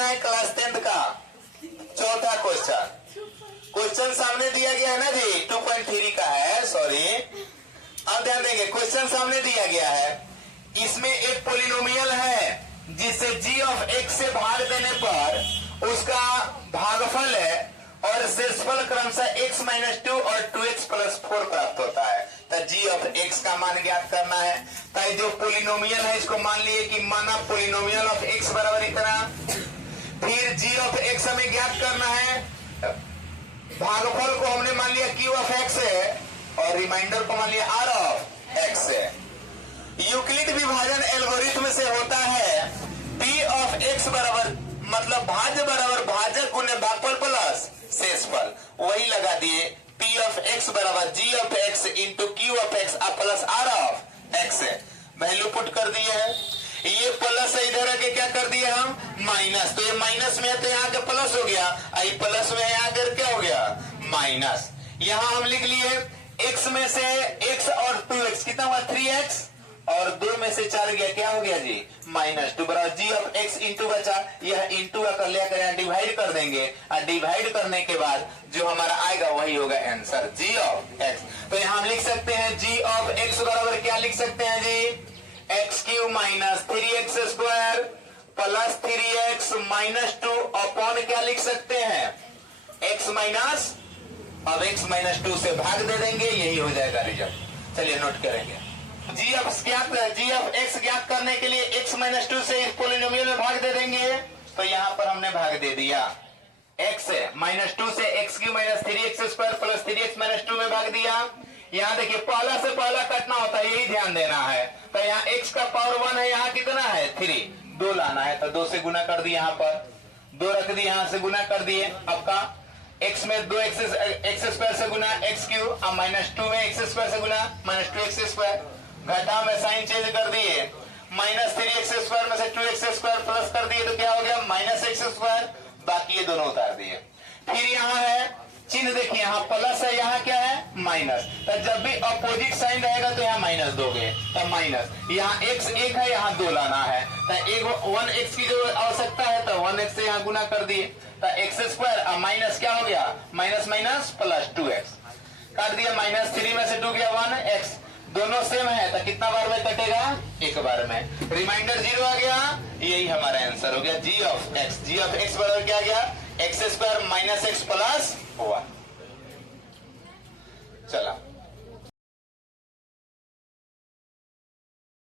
Question है class 10th का चौथा क्वेश्चन। क्वेश्चन सामने दिया गया है ना जी, 2.3 का है, सॉरी। अब ध्यान देंगे, क्वेश्चन सामने दिया गया है, इसमें एक पोलिनोमियल है जिसे g ऑफ x से भाग देने पर उसका भागफल है और शेषफल क्रमशः x - 2 और 2x + 4 प्राप्त होता है। तो g ऑफ x का मान ज्ञात करना है। तो जो पोलिनोमियल है इसको मान लिए कि माना पोलिनोमियल ऑफ x बराबर इतना, फिर g ऑफ x हमें ज्ञात करना है, भागफल को हमने मान लिया q ऑफ x है और रिमाइंडर को मान लिया r ऑफ x है। यूक्लिड विभाजन एल्गोरिथ्म से होता है p ऑफ x बराबर मतलब भाज्य बराबर भाजक गुने भागफल प्लस शेषफल, वही लगा दिए। p ऑफ x बराबर g of x into q of x plus r of x है, वैल्यू पुट कर दिए है। ये प्लस है, इधर आके क्या कर दिया हम माइनस, तो ये माइनस में है तो यहाँ के प्लस हो गया, आई प्लस में यहाँ कर क्या हो गया माइनस। यहाँ हम लिख लिए x में से x और 2x कितना हुआ 3x और 2 में से 4 गया, क्या हो गया जी -2 बराबर g ऑफ x इंटू बचा, यह इंटू का कर लिया कर यहाँ डिवाइड कर देंगे और डिवाइड करने के बाद जो हमारा आएगा वही होगा आंसर g ऑफ x। तो यहाँ हम लिख सकते हैं g ऑफ x बराबर क्या लिख सकते हैं जी x³ - 3x² plus 3x - 2 upon क्या लिख सकते हैं x माइनस, अब x - 2 से भाग दे देंगे, यही हो जाएगा रिजल्ट। चलिए नोट करेंगे। g ऑफ x ज्ञात करने के लिए x - 2 से इस पोलिनोमियल में भाग दे देंगे, तो यहाँ पर हमने भाग दे दिया x है -2 से x³ - 3x² प्लस 3x - 2 में भाग दिया। यहाँ देखिए पहला से पहला कटना होता है, यही ध्यान देना है। तो यहाँ x का पावर 1 है, यहाँ कितना है 3, 2 लाना है तो 2 से गुना कर दिए, यहाँ पर 2 रख दिए, यहाँ से गुना कर दिए। आपका x में 2x² से गुना x³ और -2 में x² से गुना -2x², घटा में साइन चेंज कर दिए, -3x² में से 2x² प्लस कर दिए तो क्या हो गया -x², बाकी ये दोनों उतार दिए। फिर यहाँ है चिन्ह, देखिए यहाँ प्लस है, यहाँ क्या है माइनस, तो जब भी अपोजिट साइन रहेगा तो यहाँ माइनस दोगे, तो माइनस, यहाँ x 1 है यहाँ 2 लाना है, तो 1x की जो आवश्यकता है तो 1x से यहाँ गुना कर दिए, तो x² और माइनस क्या हो गया माइनस माइनस प्लस 2x, काट दिया -3 में से 2 गया 1x, दोनों सेम है तो कितना बार में कटेगा एक बार में, रिमाइंडर 0 आ गया, यही हमारा आंसर हो गया g of x। g of x बराबर क्या आ गया x² - x प्लस 1। चला